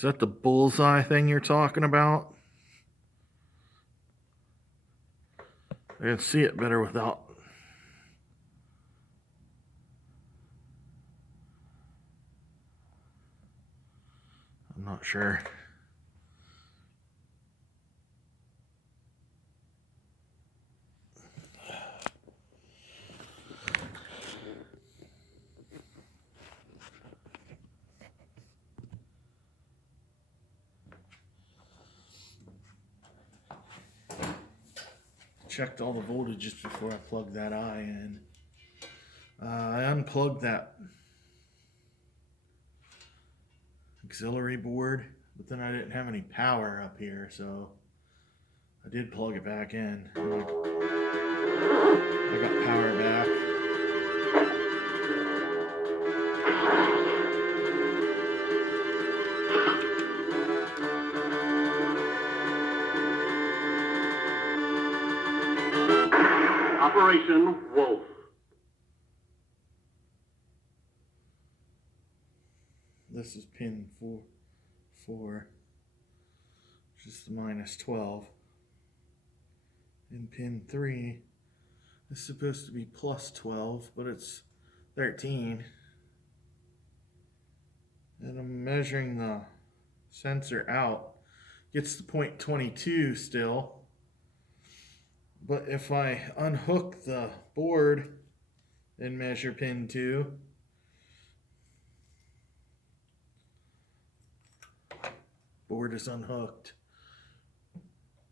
Is that the bullseye thing you're talking about? I can see it better without. I'm not sure. Checked all the voltages before I plugged that eye in. I unplugged that auxiliary board, but then I didn't have any power up here, so I did plug it back in. I got power back. Operation Wolf. This is pin 4, which is the minus 12. In pin 3, it's supposed to be plus 12, but it's 13. And I'm measuring the sensor out. Gets to point 22 still. But if I unhook the board and measure pin 2, board is unhooked.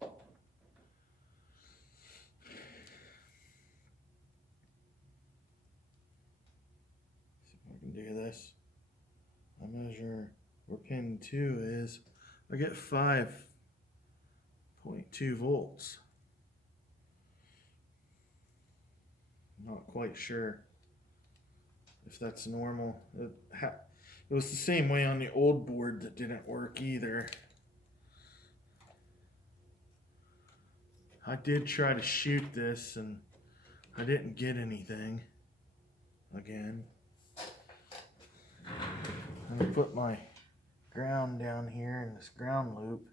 See if I can do this. I measure where pin 2 is. I get 5.2 volts. I'm not quite sure if that's normal. It was the same way on the old board that didn't work either. I did try to shoot this and I didn't get anything again. I'm gonna put my ground down here in this ground loop.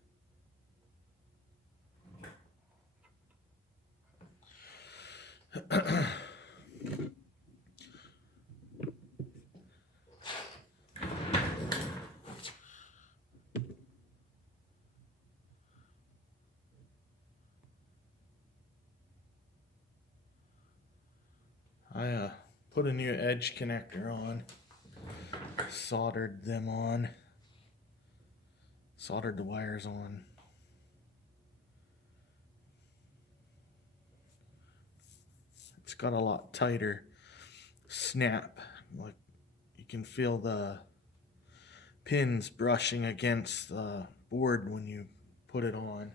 I put a new edge connector on, soldered them on, soldered the wires on. It's got a lot tighter snap, like you can feel the pins brushing against the board when you put it on.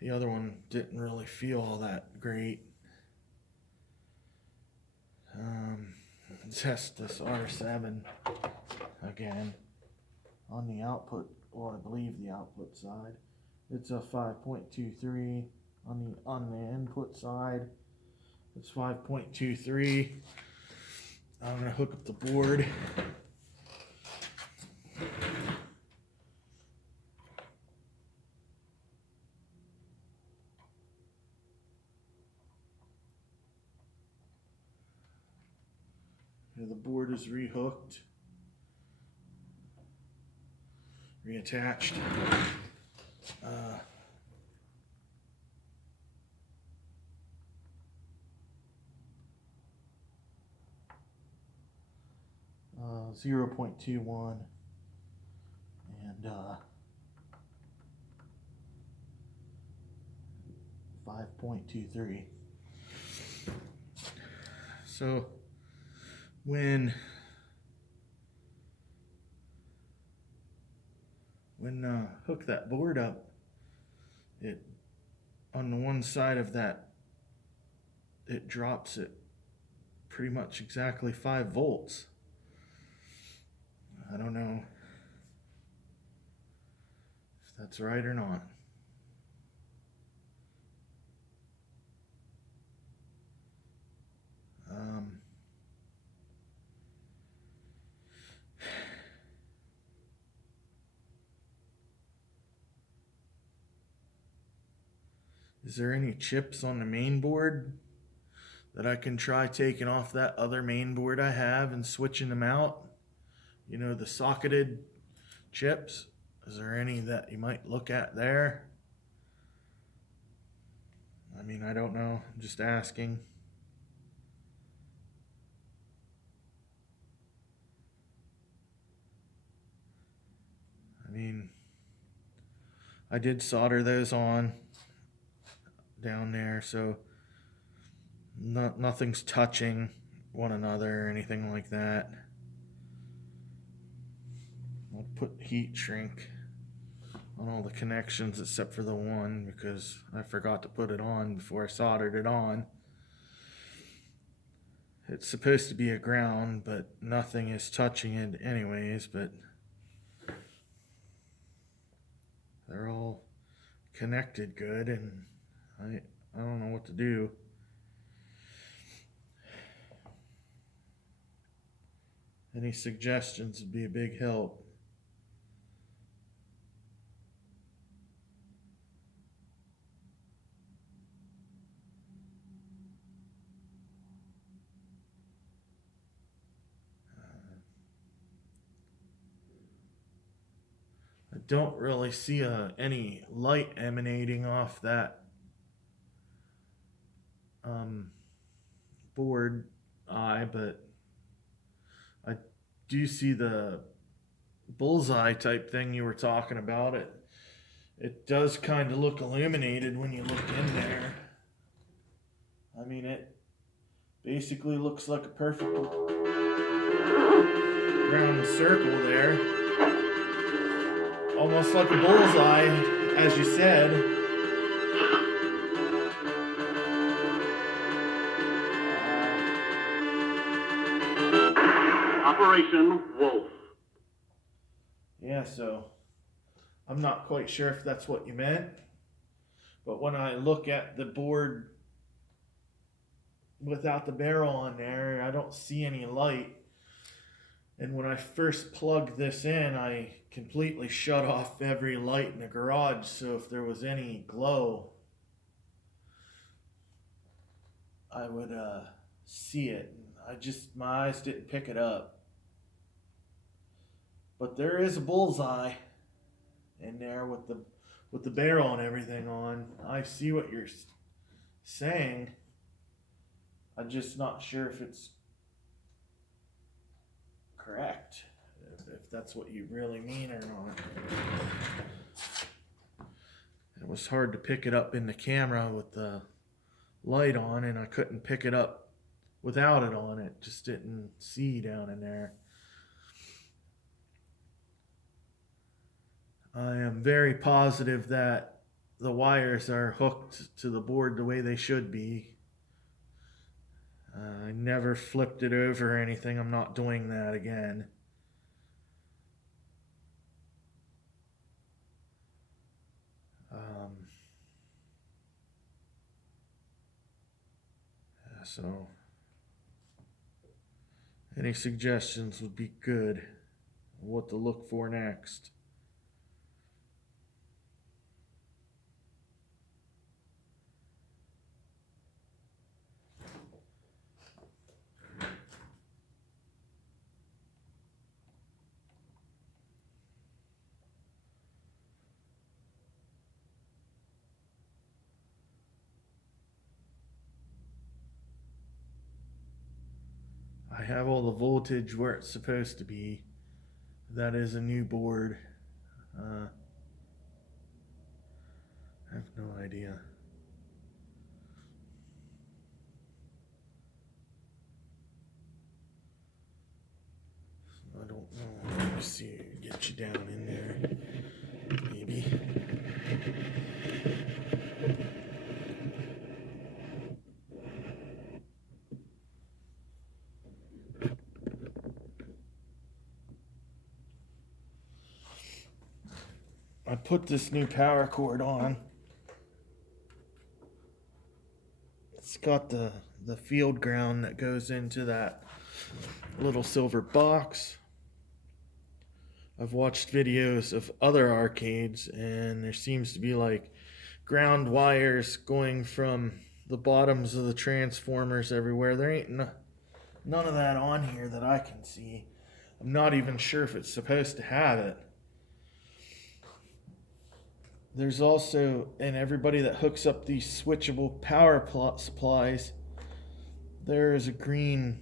The other one didn't really feel all that great. Test this R7 again on the output, or I believe the output side. It's a 5.23 on the input side. It's 5.23. I'm gonna hook up the board. The board is rehooked, reattached. 0.21 and 5.23. So when hook that board up, it on the one side of that, it drops it pretty much exactly 5 volts. I don't know if that's right or not. Is there any chips on the main board that I can try taking off that other main board I have and switching them out? You know, the socketed chips. Is there any that you might look at there? I mean, I don't know. I'm just asking. I mean, I did solder those on down there, so nothing's touching one another or anything like that. I'll put heat shrink on all the connections except for the one because I forgot to put it on before I soldered it on. It's supposed to be a ground, but nothing is touching it anyways, but they're all connected good, and I don't know what to do. Any suggestions would be a big help. I don't really see any light emanating off that board eye, but I do see the bullseye type thing you were talking about. It does kind of look illuminated when you look in there. I mean, it basically looks like a perfect round circle there. Almost like a bullseye, as you said. Operation Wolf. Yeah, so I'm not quite sure if that's what you meant, but when I look at the board without the barrel on there, I don't see any light. And when I first plugged this in, I completely shut off every light in the garage, so if there was any glow, I would see it. My eyes didn't pick it up. But there is a bullseye in there with the barrel and everything on. I see what you're saying. I'm just not sure if it's correct, if that's what you really mean or not. It was hard to pick it up in the camera with the light on, and I couldn't pick it up without it on. It just didn't see down in there. I am very positive that the wires are hooked to the board the way they should be. I never flipped it over or anything. I'm not doing that again. So any suggestions would be good. What to look for next. I have all the voltage where it's supposed to be. That is a new board. I have no idea. I don't know. Let me see. Get you down in there. Maybe. I put this new power cord on. It's got the field ground that goes into that little silver box. I've watched videos of other arcades, and there seems to be like ground wires going from the bottoms of the transformers everywhere. There ain't none of that on here that I can see. I'm not even sure if it's supposed to have it. There's also, and everybody that hooks up these switchable power supplies, there is a green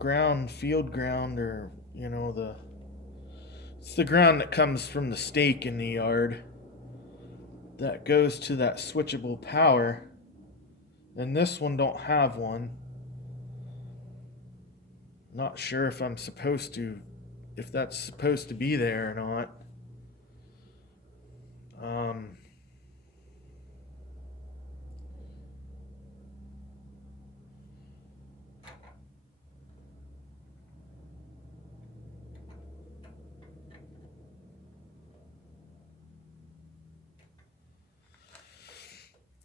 ground, field ground, or, you know, it's the ground that comes from the stake in the yard that goes to that switchable power. And this one don't have one. Not sure if if that's supposed to be there or not.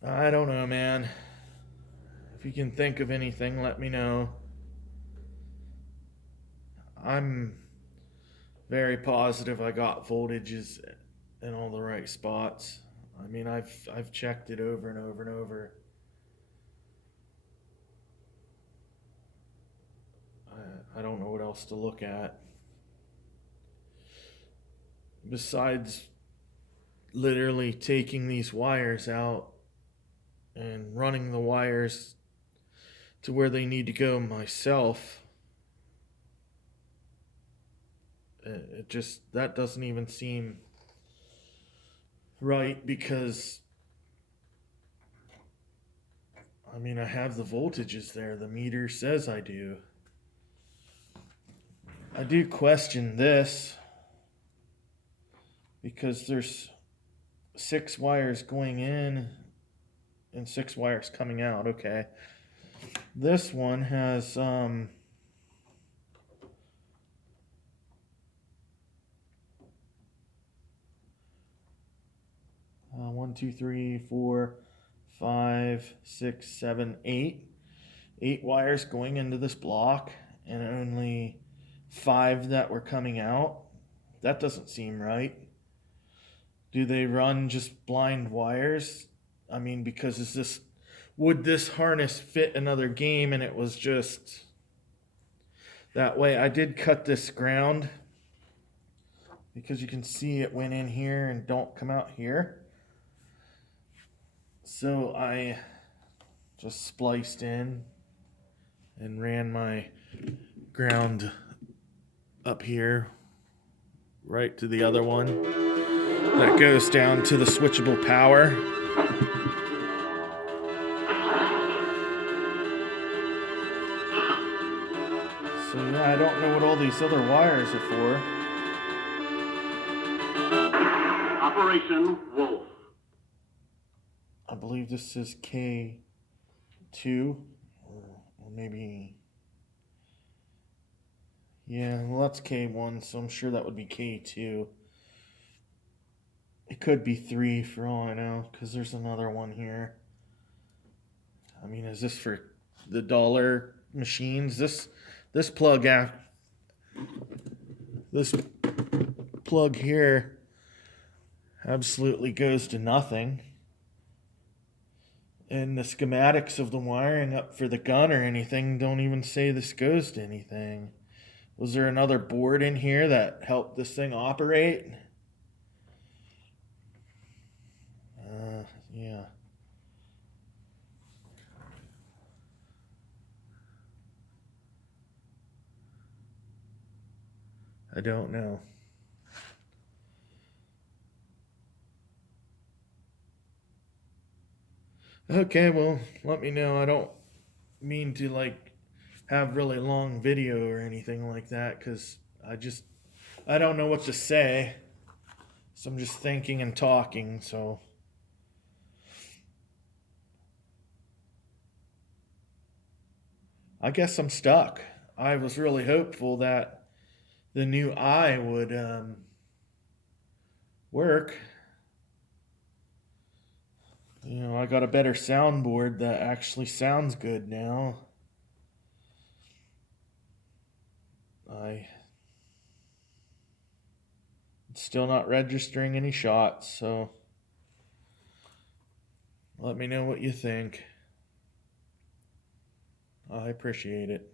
I don't know, man. If you can think of anything, let me know. I'm very positive I got voltages in all the right spots. I mean, I've checked it over and over and over. I don't know what else to look at. Besides literally taking these wires out and running the wires to where they need to go myself. That doesn't even seem right, because I mean, I have the voltages there. The meter says I do. I do question this, because there's 6 wires going in and 6 wires coming out. Okay. This one has 1, 2, 3, 4, 5, 6, 7, 8. 8 wires going into this block and only 5 that were coming out. That doesn't seem right. Do they run just blind wires? I mean, because would this harness fit another game and it was just that way? I did cut this ground because you can see it went in here and don't come out here. So I just spliced in and ran my ground up here right to the other one that goes down to the switchable power. So yeah, I don't know what all these other wires are for. Operation Wolf. I believe this is K2, or maybe, yeah, well, that's K1, so I'm sure that would be K2. It could be 3 for all I know, because there's another one here. I mean, is this for the dollar machines? This plug here absolutely goes to nothing. And the schematics of the wiring up for the gun or anything don't even say this goes to anything. Was there another board in here that helped this thing operate? Yeah. I don't know. Okay, well, let me know. I don't mean to have really long video or anything like that, because I don't know what to say. So I'm just thinking and talking, so I guess I'm stuck. I was really hopeful that the new eye would work. You know, I got a better soundboard that actually sounds good now. It's still not registering any shots, so Let me know what you think. I appreciate it.